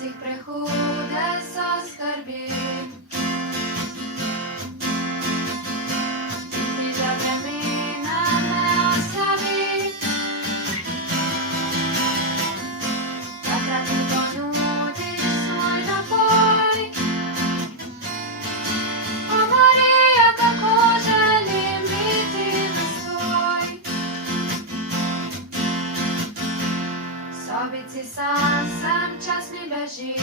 časih prehude so skrbi. In križa bremena ne oslabi. Takrat mi ponudiš svoj napoj. O Marija, kako želim biti zasvoj. V sobici sam sem, čas mi beži.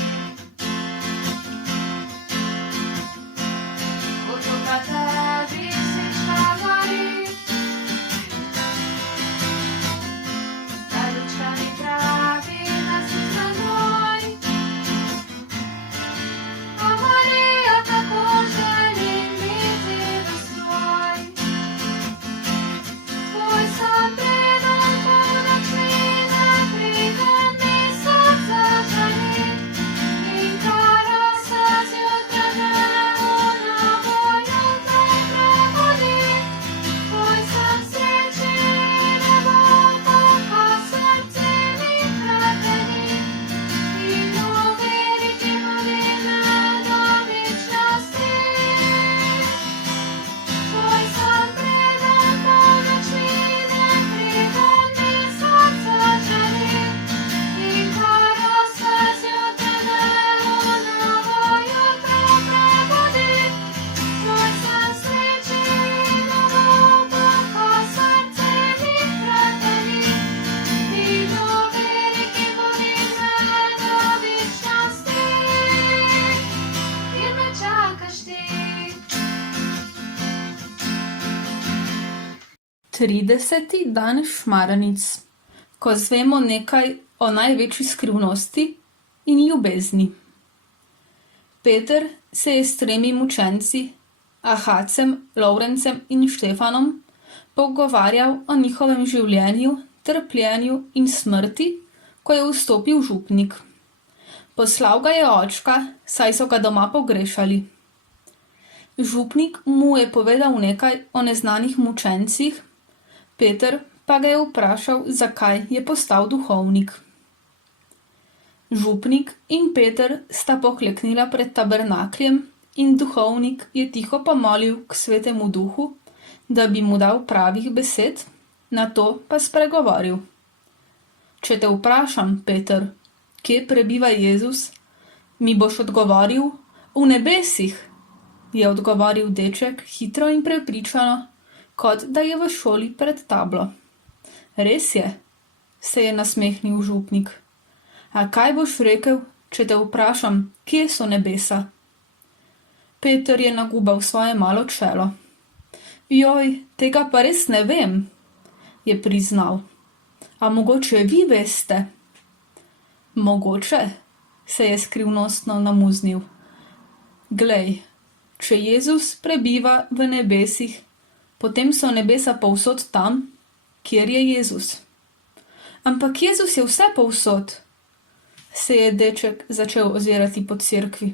Utuka tebi svička gori. Ta lučka mi pravi, da si z menoj. O Marija, kako želim biti zasvoj. Tvoj sam preden ponoč mine, priden mesec zažari. In kara se zjutraj neonavo jutraj prebudi. Tvoj sam sreči nebo poka srce mi hrapeni. In v veliki modlitve do večnosti. Tvoj sam preden ponoč mine, priden mesec zažari. In kara se zjutraj neonavo jutraj prebudi. Tvoj sam sreči nebo poka srce mi hrapeni. In v veliki modlitve do večnosti. Kjer me čakaš ti? 30. dan Šmaranic, ko zvemo nekaj o največji skrivnosti in ljubezni. Peter se je s 3 učenci, Ahacem, Lovrencem in Štefanom, pogovarjal o njihovem življenju, trpljenju in smrti, ko je vstopil župnik. Poslal ga je očka, saj so ga doma pogrešali. Župnik mu je povedal nekaj o neznanih mučencih, Peter pa ga je vprašal, zakaj je postal duhovnik. Župnik in Peter sta pokleknila pred tabernakljem in duhovnik je tiho pomolil k Svetemu Duhu, da bi mu dal pravih besed, nato pa spregovoril. Če te vprašam, Peter, kje prebiva Jezus, mi boš odgovoril, v nebesih, je odgovoril deček hitro in prepričano, kot da je v šoli pred tablo. Res je, se je nasmehnil župnik. A kaj boš rekel, če te vprašam, kje so nebesa? Peter je nagubal svoje malo čelo. Joj, tega pa res ne vem, je priznal. A mogoče vi veste? Mogoče, se je skrivnostno namuznil. Glej, če Jezus prebiva v nebesih, potem so nebesa povsod tam, kjer je Jezus. Ampak Jezus je vse povsod, se je deček začel ozirati po cerkvi.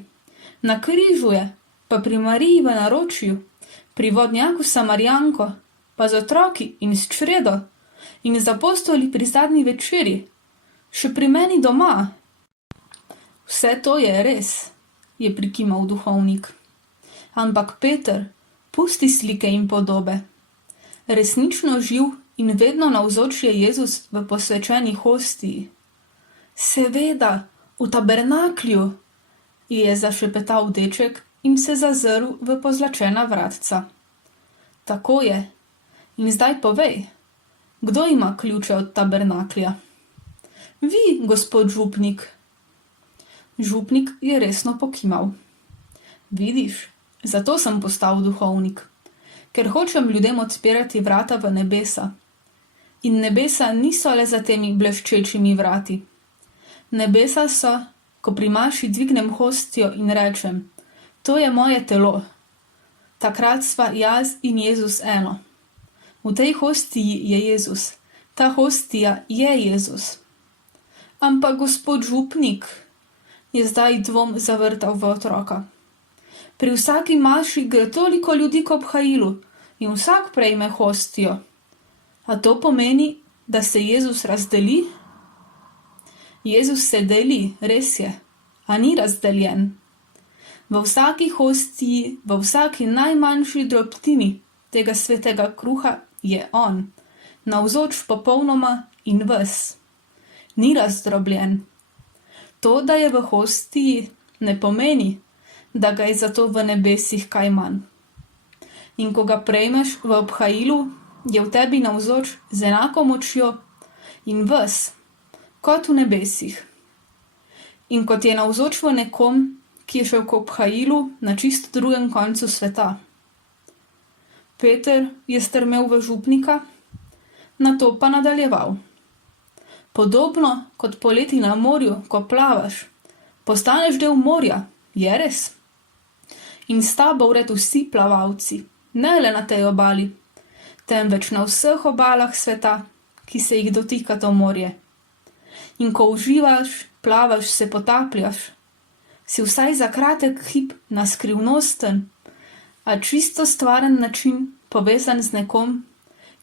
Na križu je, pa pri Mariji v naročju, pri vodnjaku Samarijanko, pa z otroki in s čredo, in z apostoli pri zadnji večeri, še pri meni doma. Vse to je res, je prikimal duhovnik. Ampak Peter, pusti slike in podobe. Resnično živ in vedno navzoč je Jezus v posvečeni hostiji. Seveda, v tabernaklju, je zašepetal deček in se zazrl v pozlačena vratca. Tako je. In zdaj povej, kdo ima ključe od tabernaklja? Vi, gospod župnik. Župnik je resno pokimal. Vidiš, zato sem postal duhovnik, ker hočem ljudem odpirati vrata v nebesa. In nebesa niso le za temi bleščečimi vrati. Nebesa so, ko pri maši dvignem hostijo in rečem, to je moje telo. Takrat sva jaz in Jezus eno. V tej hostiji je Jezus, ta hostija je Jezus. Ampak gospod župnik, je zdaj dvom zavrtal v otroka. Pri vsaki maši gre toliko ljudi k obhajilu in vsak prejme hostijo. A to pomeni, da se Jezus razdeli? Jezus se deli, res je, a ni razdeljen. V vsaki hostiji, v vsaki najmanjši drobtini tega svetega kruha je on, navzoč popolnoma in ves. Ni razdrobljen. To, da je v hostiji, ne pomeni, da ga je zato v nebesih kaj manj. In ko ga prejmeš v obhajilu, je v tebi navzoč z enako močjo in ves, kot v nebesih. In kot je navzoč v nekom, ki je šel k obhajilu na čisto drugem koncu sveta. Peter je strmel v župnika, nato pa nadaljeval. Podobno kot poleti na morju, ko plavaš, postaneš del morja, je res? In s tabo vred vsi plavalci, ne le na tej obali, temveč na vseh obalah sveta, ki se jih dotika to morje. In ko uživaš, plavaš, se potapljaš, si vsaj za kratek hip na skrivnosten, a čisto stvaren način povezan z nekom,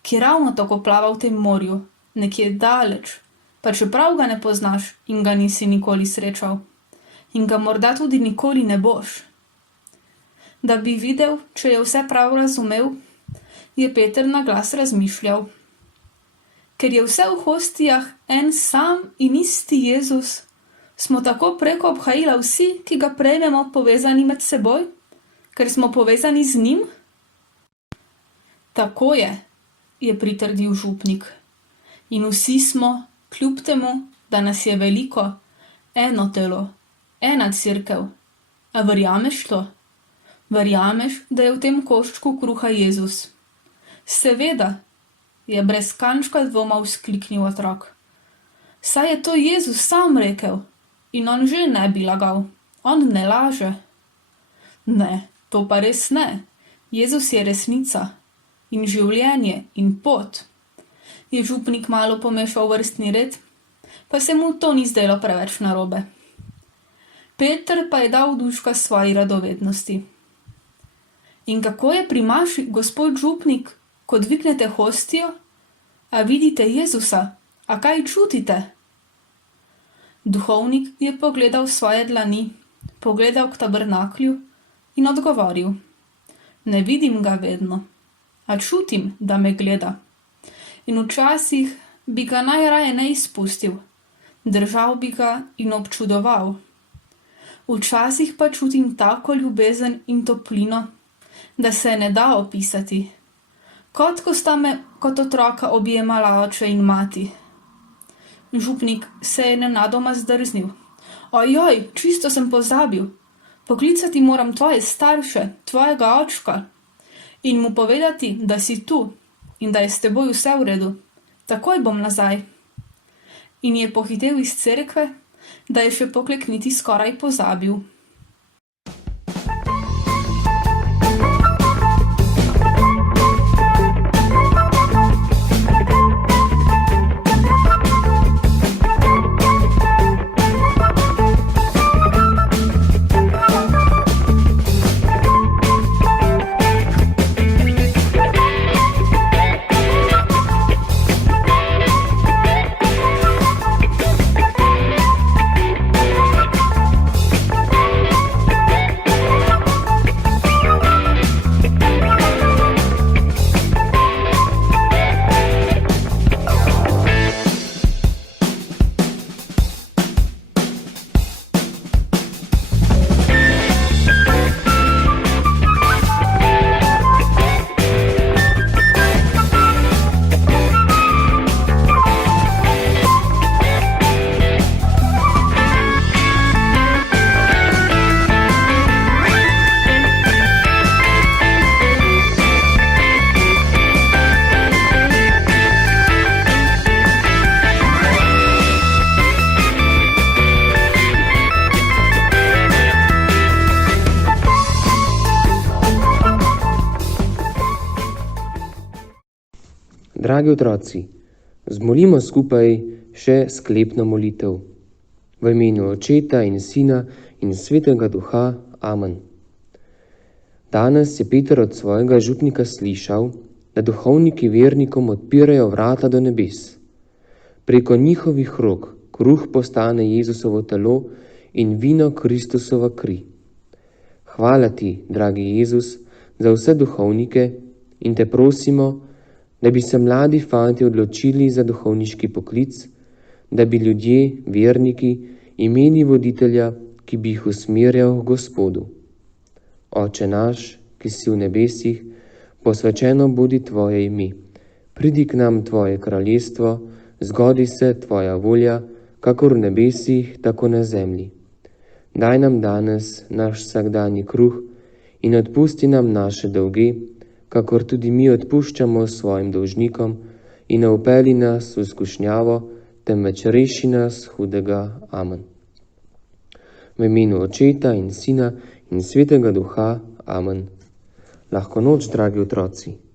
ki ravno tako plava v tem morju, nekje daleč, pa čeprav ga ne poznaš in ga nisi nikoli srečal. In ga morda tudi nikoli ne boš. Da bi videl, če je vse prav razumel, je Peter na glas razmišljal. Ker je vse v hostijah en sam in isti Jezus, smo tako preko obhajila vsi, ki ga prejmemo, povezani med seboj, ker smo povezani z njim? Tako je pritrdil župnik. In vsi smo, kljub temu, da nas je veliko, eno telo, ena cerkev. A verjameš to? Verjameš, da je v tem koščku kruha Jezus? Seveda, je brez kančka dvoma vzkliknil otrok. Saj je to Jezus sam rekel in on že ne bi lagal. On ne laže. Ne, to pa res ne. Jezus je resnica in življenje in pot. Je župnik malo pomešal vrstni red, pa se mu to ni zdelo preveč narobe. Peter pa je dal duška svoji radovednosti. In kako je pri maši, gospod župnik, ko dvignete hostijo? A vidite Jezusa? A kaj čutite? Duhovnik je pogledal svoje dlani, pogledal k tabernaklju in odgovoril. Ne vidim ga vedno, a čutim, da me gleda. In včasih bi ga najraje ne izpustil, držal bi ga in občudoval. Včasih pa čutim tako ljubezen in toplino, da se ne da opisati, kot ko sta me kot otroka objemala oče in mati. Župnik se je nenadoma zdrznil. Ojoj, čisto sem pozabil. Poklicati moram tvoje starše, tvojega očka in mu povedati, da si tu in da je s teboj vse v redu. Takoj bom nazaj. In je pohitel iz cerkve, da je še poklekniti skoraj pozabil. Dragi otroci, zmolimo skupaj še sklepno molitev. V imenu Očeta in Sina in Svetega Duha. Amen. Danes je Peter od svojega župnika slišal, da duhovniki vernikom odpirajo vrata do nebes. Preko njihovih rok kruh postane Jezusovo telo in vino Kristusova kri. Hvala ti, dragi Jezus, za vse duhovnike in te prosimo, da bi se mladi fantje odločili za duhovniški poklic, da bi ljudje, verniki, imeli voditelja, ki bi jih usmerjal k Gospodu. Oče naš, ki si v nebesih, posvečeno bodi tvoje ime. Pridi k nam tvoje kraljestvo, zgodi se tvoja volja, kakor v nebesih, tako na zemlji. Daj nam danes naš vsakdanji kruh in odpusti nam naše dolge, kakor tudi mi odpuščamo svojim dolžnikom, in ne vpelji nas v skušnjavo, temveč reši nas hudega. Amen. V imenu Očeta in Sina in Svetega Duha. Amen. Lahko noč, dragi otroci.